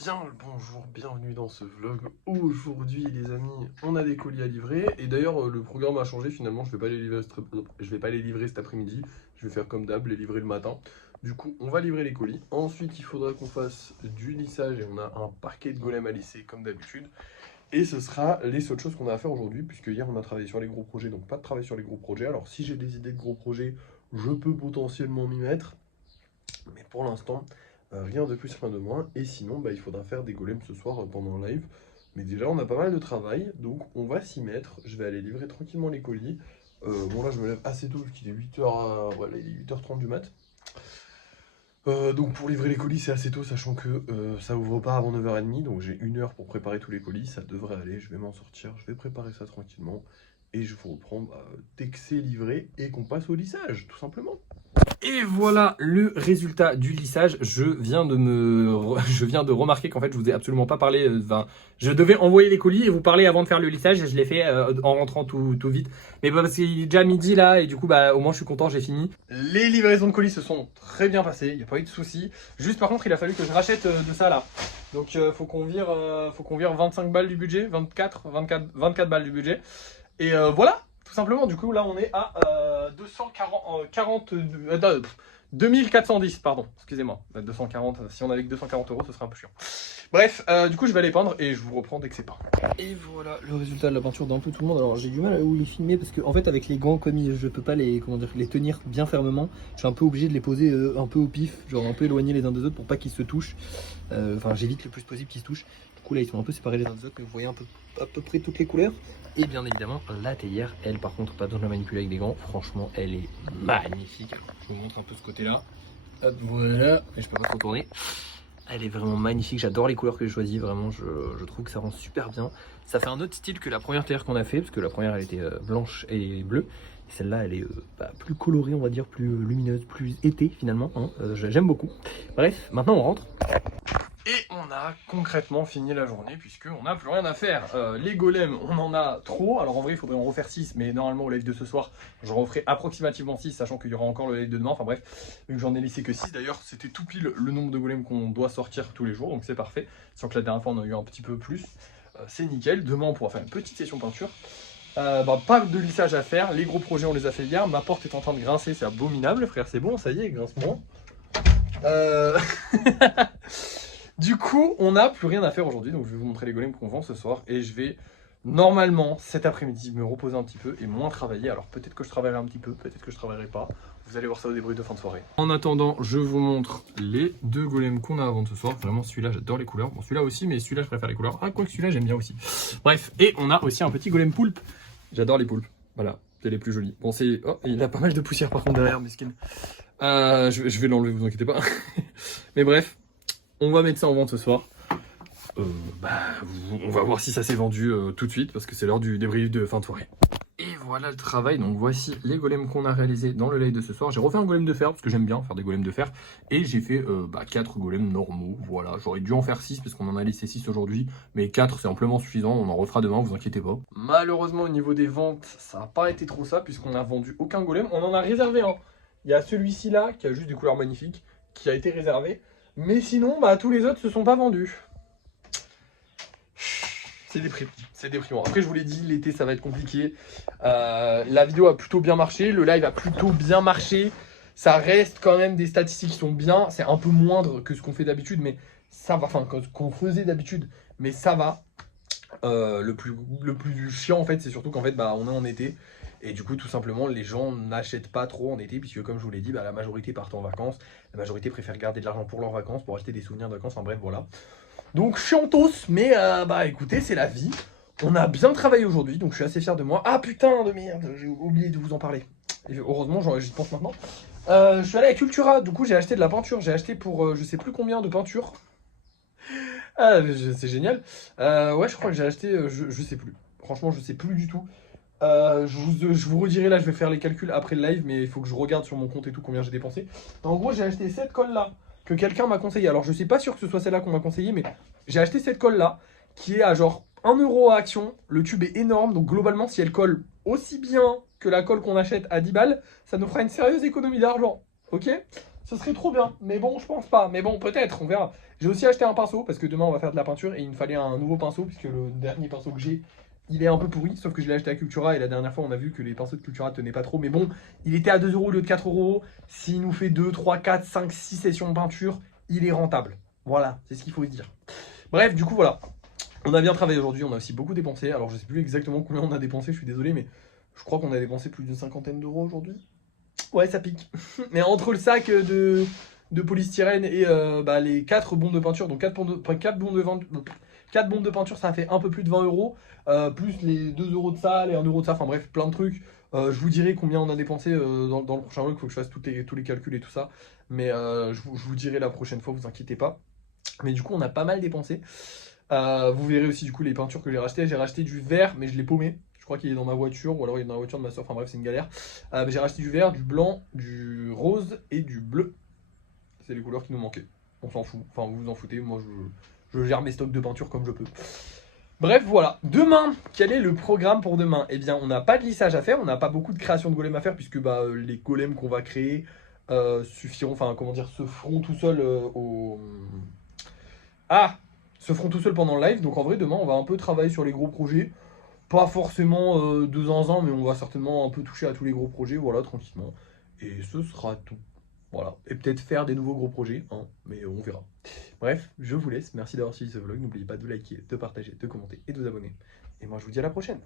Bien le bonjour, bienvenue dans ce vlog. Aujourd'hui les amis, on a des colis à livrer. Et d'ailleurs le programme a changé finalement, je vais pas les livrer cet après-midi. Je vais faire comme d'hab, les livrer le matin. Du coup on va livrer les colis. Ensuite il faudra qu'on fasse du lissage et on a un parquet de golem à lisser comme d'habitude. Et ce sera les autres choses qu'on a à faire aujourd'hui, puisque hier on a travaillé sur les gros projets, donc pas de travail sur les gros projets. Alors si j'ai des idées de gros projets, je peux potentiellement m'y mettre. Mais pour l'instant, rien de plus, rien de moins. Et sinon, il faudra faire des golems ce soir pendant le live. Mais déjà, on a pas mal de travail, donc on va s'y mettre. Je vais aller livrer tranquillement les colis. Bon, là, je me lève assez tôt, parce qu'il est 8h, voilà, il est 8h30 du mat. Donc pour livrer les colis, c'est assez tôt, sachant que ça ouvre pas avant 9h30. Donc j'ai 1 heure pour préparer tous les colis. Ça devrait aller, je vais m'en sortir. Je vais préparer ça tranquillement. Et je vous reprends dès que c'est livré et qu'on passe au lissage, tout simplement. Et voilà le résultat du lissage. Je viens de remarquer qu'en fait je vous ai absolument pas parlé. Je devais envoyer les colis et vous parler avant de faire le lissage. Et je l'ai fait en rentrant tout vite. Mais parce qu'il est déjà midi là et du coup au moins je suis content, j'ai fini. Les livraisons de colis se sont très bien passées, il n'y a pas eu de soucis. Juste par contre il a fallu que je rachète de ça là. Donc faut qu'on vire 25 balles du budget, 24 balles du budget. Et voilà, tout simplement. Du coup là on est à 2410, pardon, excusez-moi. 240, si on avait que 240 euros, ce serait un peu chiant. Bref, du coup je vais aller peindre et je vous reprends dès que c'est peint. Et voilà le résultat de la peinture d'un peu tout le monde. Alors j'ai du mal à vous les filmer parce que en fait avec les gants comme je peux pas les tenir bien fermement, je suis un peu obligé de les poser un peu au pif, genre un peu éloignés les uns des autres pour pas qu'ils se touchent. Enfin j'évite le plus possible qu'ils se touchent. Du coup là ils sont un peu séparés les uns des autres, mais vous voyez à peu près toutes les couleurs. Et bien évidemment la théière, elle par contre pas besoin de la manipuler avec des gants, franchement elle est magnifique. Alors, je vous montre un peu ce côté là. Hop voilà, et je peux pas se retourner. Elle est vraiment magnifique, j'adore les couleurs que j'ai choisies, vraiment je trouve que ça rend super bien. Ça fait un autre style que la première théière qu'on a fait, parce que la première elle était blanche et bleue. Celle-là elle est plus colorée on va dire, plus lumineuse, plus été finalement, hein. J'aime beaucoup. Bref, maintenant on rentre. Et on a concrètement fini la journée puisqu'on n'a plus rien à faire. Les golems, on en a trop. Alors en vrai, il faudrait en refaire 6, mais normalement au live de ce soir, j'en referai approximativement 6, sachant qu'il y aura encore le live de demain. Enfin bref, vu que j'en ai laissé que 6, d'ailleurs, c'était tout pile le nombre de golems qu'on doit sortir tous les jours, donc c'est parfait. Sans que la dernière fois, on a eu un petit peu plus. C'est nickel. Demain, on pourra faire une petite session peinture. Pas de lissage à faire. Les gros projets, on les a fait hier. Ma porte est en train de grincer, c'est abominable, frère. C'est bon, ça y est, il grince moins. Du coup, on n'a plus rien à faire aujourd'hui, donc je vais vous montrer les golems qu'on vend ce soir. Et je vais, normalement, cet après-midi, me reposer un petit peu et moins travailler. Alors peut-être que je travaillerai un petit peu, peut-être que je travaillerai pas. Vous allez voir ça au débrief de fin de soirée. En attendant, je vous montre les deux golems qu'on a à vendre ce soir. Vraiment, celui-là, j'adore les couleurs. Bon, celui-là aussi, mais celui-là, je préfère les couleurs. Ah, quoique celui-là, j'aime bien aussi. Bref, et on a aussi un petit golem poulpe. J'adore les poulpes. Voilà, c'est les plus jolis. Bon, c'est... Oh, il a pas mal de poussière par contre derrière, mesquine. Je vais l'enlever, vous inquiétez pas. Mais bref, on va mettre ça en vente ce soir. On va voir si ça s'est vendu tout de suite, parce que c'est l'heure du débrief de fin de soirée. Et voilà le travail, donc voici les golems qu'on a réalisés dans le live de ce soir. J'ai refait un golem de fer, parce que j'aime bien faire des golems de fer. Et j'ai fait 4 golems normaux, voilà. J'aurais dû en faire 6, parce qu'on en a laissé 6 aujourd'hui. Mais 4 c'est amplement suffisant, on en refera demain, vous inquiétez pas. Malheureusement, au niveau des ventes, ça n'a pas été trop ça, puisqu'on n'a vendu aucun golem. On en a réservé un. Il y a celui-ci là, qui a juste des couleurs magnifiques, qui a été réservé. Mais sinon, tous les autres se sont pas vendus. C'est déprimant. Après, je vous l'ai dit, l'été, ça va être compliqué. La vidéo a plutôt bien marché. Le live a plutôt bien marché. Ça reste quand même des statistiques qui sont bien. C'est un peu moindre que ce qu'on fait d'habitude, mais ça va. Enfin, qu'on faisait d'habitude, mais ça va. Le plus chiant, en fait, c'est surtout qu'en fait, on est en été. Et du coup, tout simplement, les gens n'achètent pas trop en été, puisque comme je vous l'ai dit, la majorité partent en vacances. La majorité préfère garder de l'argent pour leurs vacances, pour acheter des souvenirs de vacances. Enfin bref, voilà. Donc chiantos, mais écoutez, c'est la vie. On a bien travaillé aujourd'hui, donc je suis assez fier de moi. Ah putain de merde, j'ai oublié de vous en parler. Et heureusement, j'y pense maintenant. Je suis allé à Cultura, du coup j'ai acheté de la peinture. J'ai acheté pour je sais plus combien de peinture. C'est génial. Ouais, je crois que j'ai acheté, je sais plus. Franchement, je sais plus du tout. Je vous redirai, là je vais faire les calculs après le live, mais il faut que je regarde sur mon compte et tout combien j'ai dépensé. En gros, j'ai acheté cette colle là que quelqu'un m'a conseillé. Alors je suis pas sûr que ce soit celle-là qu'on m'a conseillé, mais j'ai acheté cette colle là qui est à genre 1 euro à Action. Le tube est énorme, donc globalement si elle colle aussi bien que la colle qu'on achète à 10 balles, ça nous fera une sérieuse économie d'argent. Ok? Ce serait trop bien, mais bon, je pense pas. Mais bon, peut-être, on verra. J'ai aussi acheté un pinceau parce que demain on va faire de la peinture et il me fallait un nouveau pinceau puisque le dernier pinceau que j'ai, il est un peu pourri. Sauf que je l'ai acheté à Cultura et la dernière fois on a vu que les pinceaux de Cultura tenaient pas trop. Mais bon, il était à 2 euros au lieu de 4 euros. S'il nous fait 2, 3, 4, 5, 6 sessions de peinture, il est rentable. Voilà, c'est ce qu'il faut se dire. Bref, du coup, voilà. On a bien travaillé aujourd'hui, on a aussi beaucoup dépensé. Alors je sais plus exactement combien on a dépensé, je suis désolé, mais je crois qu'on a dépensé plus d'une cinquantaine d'euros aujourd'hui. Ouais, ça pique. Mais entre le sac de polystyrène et bah, les 4 bombes de peinture, donc 4 bombes de, 4 bombes de peinture, ça a fait un peu plus de 20 euros, plus les 2 euros de salle et 1 euro de ça, enfin bref, plein de trucs. Je vous dirai combien on a dépensé dans le prochain vlog, il faut que je fasse tous les calculs et tout ça. Mais je vous dirai la prochaine fois, vous inquiétez pas. Mais du coup, on a pas mal dépensé. Vous verrez aussi du coup les peintures que j'ai rachetées. J'ai racheté du vert, mais je l'ai paumé. Je crois qu'il est dans ma voiture, ou alors il est dans la voiture de ma soeur. Enfin bref, c'est une galère. Mais j'ai racheté du vert, du blanc, du rose et du bleu. C'est les couleurs qui nous manquaient. On s'en fout. Enfin, vous vous en foutez. Moi, je gère mes stocks de peinture comme je peux. Bref, voilà. Demain, quel est le programme pour demain? Eh bien, on n'a pas de lissage à faire. On n'a pas beaucoup de création de golems à faire, puisque bah, les golems qu'on va créer suffiront, enfin, comment dire, se feront tout seuls au. Ah! Se feront tout seuls pendant le live. Donc, en vrai, demain, on va un peu travailler sur les gros projets. Pas forcément de zinzin, mais on va certainement un peu toucher à tous les gros projets, voilà, tranquillement. Et ce sera tout. Voilà. Et peut-être faire des nouveaux gros projets, hein, mais on verra. Bref, je vous laisse. Merci d'avoir suivi ce vlog. N'oubliez pas de liker, de partager, de commenter et de vous abonner. Et moi, je vous dis à la prochaine.